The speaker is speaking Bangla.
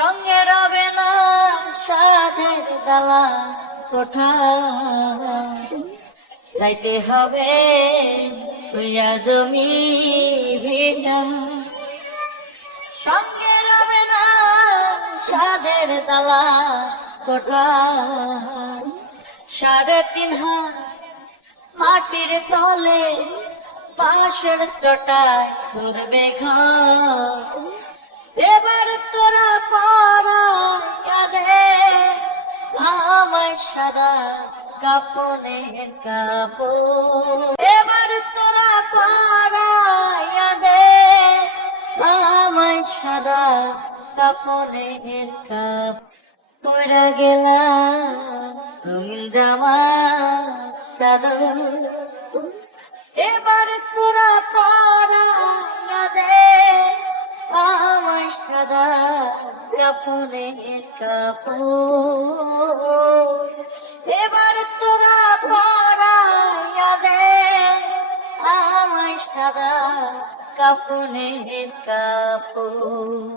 সঙ্গে রবে না সাধের দালা কোঠা, যাইতে হবে তুইয়া জমি ভিটা। সঙ্গে রবে না সাধের দালা কোঠা, 3.5 হাত মাটির তলে পাশের চটায় করবে ঘর। এবার তোরা পাড়া কাঁদে আমার সাদা কাফনের কাপড়। এবার তোরা পাড়া কাঁদে আমার সাদা কাফনের কাপড়। পড়া গেলাম রঙিন জামা চাদর, এবার তোরা পাড়া কাঁদে আমার সাদা কাফনের কাপড়। এবার তোরা পাড়া কাঁদে আমার সাদা কাফনের কাপড়।